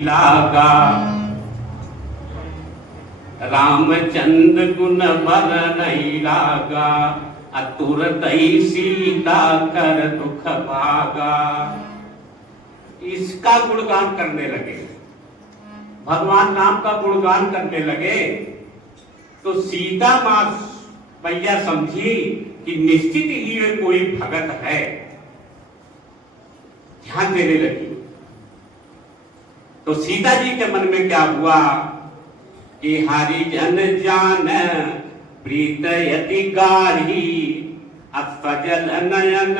लागा रामचंद्र गुण बर नहीं लागा, तुरत ही सीता कर दुख भागा। इसका गुणगान करने लगे, भगवान राम का गुणगान करने लगे तो सीता मां मैया समझी कि निश्चित ही वे कोई भगत है, ध्यान देने लगी। तो सीता जी के मन में क्या हुआ कि हरिजन जान प्रीत यति गाढ़ी, सजल नयन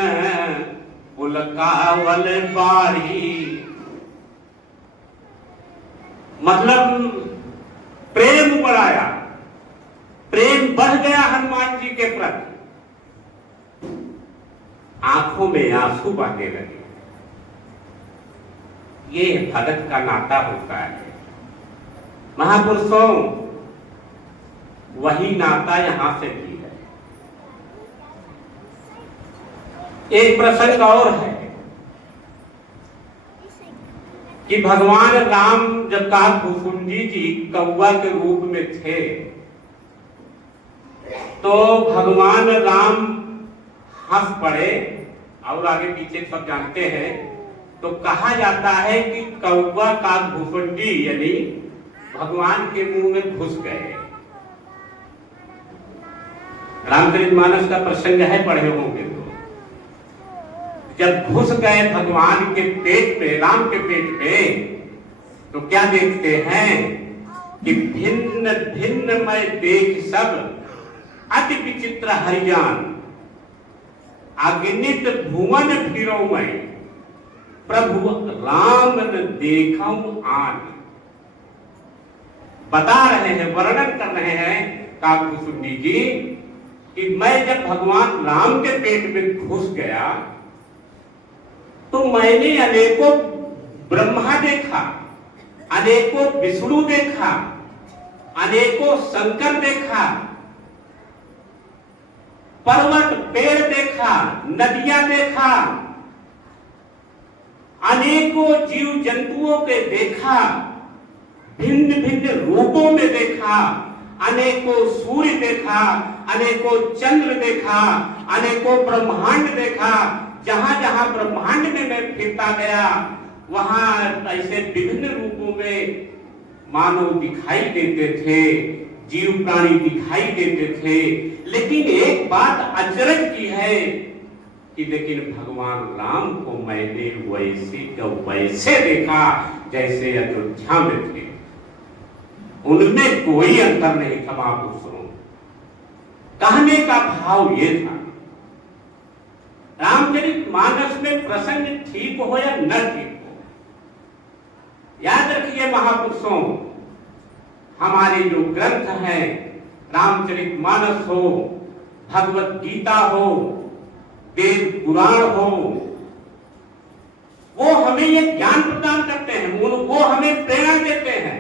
पुलकावल बाढ़ी। मतलब प्रेम बढ़ाया, प्रेम बढ़ गया हनुमान जी के प्रति, आंखों में आंसू बहने लगे। ये भगत का नाता होता है महापुरुषों, वही नाता यहां से भी है। एक प्रसंग और है कि भगवान राम जब काकभुकुंडी जी कौवा के रूप में थे तो भगवान राम हंस पड़े, और आगे पीछे सब जानते हैं। तो कहा जाता है कि कौवा काकभुकुंडी यानी भगवान के मुंह में घुस गए। रामचरितमानस का प्रसंग है, पढ़े होंगे तो। जब घुस गए भगवान के पेट पे, राम के पेट पे, तो क्या देखते हैं कि भिन्न भिन्न मैं देख सब अति विचित्र हरियान, अगणित भुवन फिरो मैं, प्रभु राम न देखऊं आन। बता रहे हैं, वर्णन कर रहे हैं काकभुकुंडी जी कि मैं जब भगवान राम के पेट में घुस गया तो मैंने अनेकों ब्रह्मा देखा, अनेकों विष्णु देखा, अनेकों शंकर देखा, पर्वत पेड़ देखा, नदियां देखा, अनेकों जीव जंतुओं के देखा, भिन्न भिन्न रूपों में देखा, अनेकों सूर्य देखा, अनेकों चंद्र देखा, अनेकों ब्रह्मांड देखा। जहां जहां ब्रह्मांड में मैं फिरता गया वहां ऐसे विभिन्न रूपों में मानव दिखाई देते थे, जीव प्राणी दिखाई देते थे। लेकिन एक बात अचरज की है कि लेकिन भगवान राम को मैंने वैसे का वैसे देखा जैसे अयोध्या में थे, उनमें कोई अंतर नहीं था। महापुरुषों, कहने का भाव ये था, रामचरितमानस में प्रसंग ठीक हो या न ठीक हो, याद रखिए महापुरुषों, हमारे जो ग्रंथ हैं, रामचरितमानस हो, भगवत गीता हो, वेद पुराण हो, वो हमें ये ज्ञान प्रदान करते हैं, वो हमें प्रेरणा देते हैं,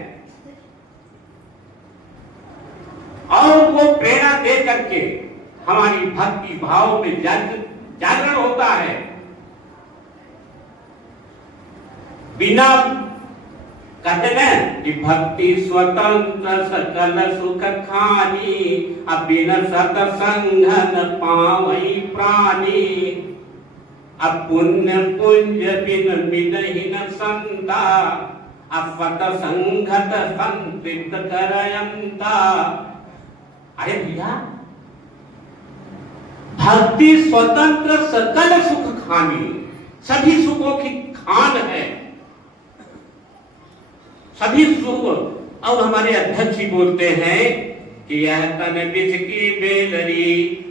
और वो प्रेरणा दे करके हमारी भक्ति भाव में जागरण होता है। बिना कहते हैं कि भक्ति स्वतंत्र सकल सुख खानी, अब बिना सतसंग न पावई प्राणी, अब पुण्य पुंज बिन बिनहीन संता, अब सतसंगत संतृप्त करयंता। अरे भैया, भक्ति स्वतंत्र सकल सुख खानी, सभी सुखों की खान है, सभी सुख। और हमारे अध्यक्ष जी बोलते हैं कि यह तन बिज की बेलरी,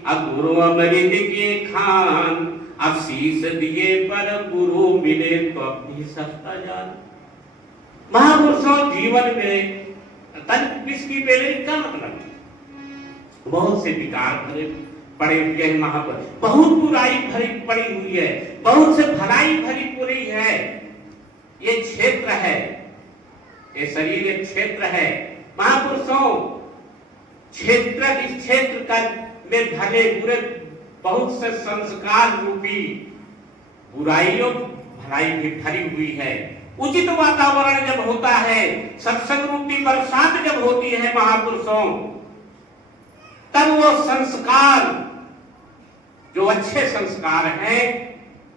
अब गुरु अमृत की खान, अब शीश दिए पर गुरु मिले तो अब भी सस्ता जान। महापुरुषों, जीवन में तन बिज की बेलरी का मतलब बहुत से विकार भरे पड़े हुए हैं, महापुरुष बहुत बुराई भरी पड़ी हुई है, बहुत से भलाई भरी पूरी है। ये क्षेत्र है, ये शरीर एक क्षेत्र है महापुरुषों। क्षेत्र, इस क्षेत्र का में भले बुरे बहुत से संस्कार रूपी बुराइयों भलाई भी भरी हुई है। उचित वातावरण जब होता है, सत्संग रूपी बरसात जब होती है महापुरुषों, तब वो संस्कार, जो अच्छे संस्कार हैं,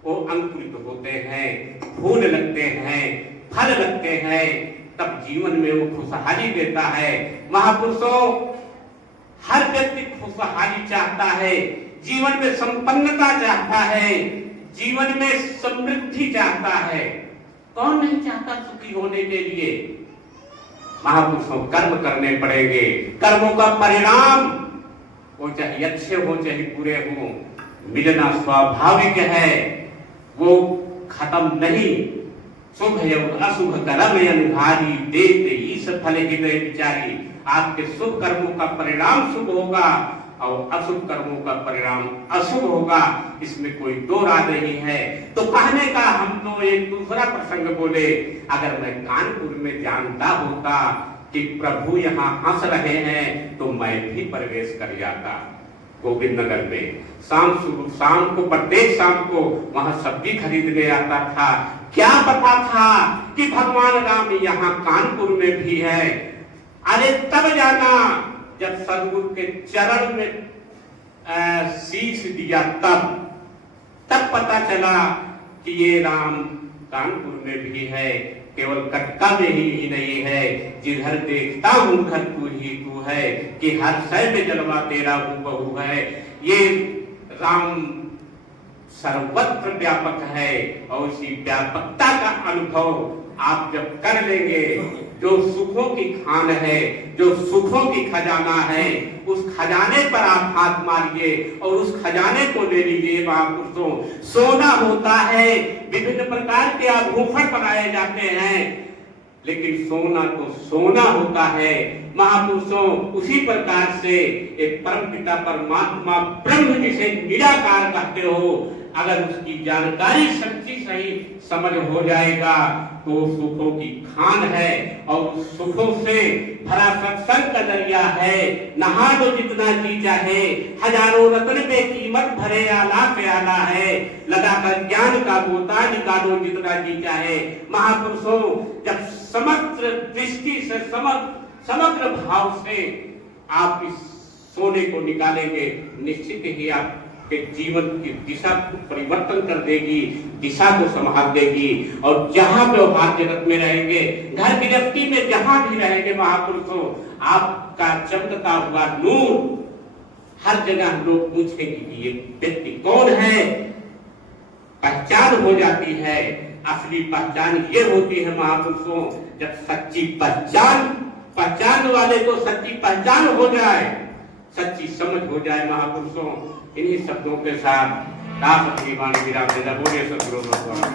वो अंकुरित होते हैं, फूल लगते हैं, फल लगते हैं, तब जीवन में वो खुशहाली देता है। महापुरुषों, हर व्यक्ति खुशहाली चाहता है, जीवन में संपन्नता चाहता है, जीवन में समृद्धि चाहता है। कौन नहीं चाहता सुखी होने के लिए? महापुरुषों, कर्म करने पड़ेंगे। कर्मों का परिणाम वो चाहे अच्छे हो चाहे बुरे हो, मिलना स्वाभाविक है, वो खत्म नहीं। शुभ एवं अशुभ कर्म अनुहारी, देते ईश फल हृदय विचारी। आपके शुभ कर्मों का परिणाम शुभ होगा और अशुभ कर्मों का परिणाम अशुभ होगा, इसमें कोई दो राय नहीं है। तो कहने का हम तो एक दूसरा प्रसंग बोले, अगर मैं कानपुर में जानता होता कि प्रभु यहाँ हंस रहे हैं तो मैं भी प्रवेश कर जाता गोविंद नगर में। शाम को प्रत्येक शाम को वहां सब्जी खरीदने आता था। क्या पता था कि भगवान राम यहाँ कानपुर में भी है। अरे तब जाना जब सदगुरु के चरण में शीश दिया, तब पता चला कि ये राम कानपुर में भी है, केवल कटका में ही नहीं है। जिधर देखता हूँ उधर तू ही तू है, कि हर शय में जलवा तेरा हूबहू है। ये राम सर्वत्र व्यापक है और इसी व्यापकता का अनुभव आप जब कर लेंगे, जो सुखों की खान है, जो सुखों की खजाना है, उस खजाने पर आप हाथ मारिए और उस खजाने को ले लीजिए। महापुरुषों, सोना होता है, विभिन्न प्रकार के आभूषण बनाए जाते हैं, लेकिन सोना तो सोना होता है। महापुरुषों, उसी प्रकार से एक परमपिता परमात्मा ब्रह्म जिसे निराकार कहते हो, अगर उसकी जानकारी सच्ची सही समझ हो जाएगा तो सुखों की खान है और सुखों से भरा सत्संग का दरिया है। नहा लो जितना जी चाहे, हजारों रत्न पे कीमत भरे आला पे आला है। लगाकर ज्ञान का गोता निकालो जितना जी चाहे। महापुरुषों, जब समग्र दृष्टि से समग्र भाव से आप इस सोने को निकालेंगे, निश्चित ही आप के जीवन की दिशा को परिवर्तन कर देगी, दिशा को संभाल देगी। और जहां व्यवहार जगत में रहेंगे, घर गृहस्थी में जहां भी रहेंगे महापुरुषों, आपका चमकता हुआ नूर हर जगह लोग पूछेंगे कि ये व्यक्ति कौन है। पहचान हो जाती है। असली पहचान ये होती है महापुरुषों, जब सच्ची पहचान वाले को सच्ची पहचान हो जाए, सच्ची समझ हो जाए। महापुरुषों, इन्हीं शब्दों के साथ दास अपनी वाणी विराम देना। बोलिए सद्गुरु भगवान।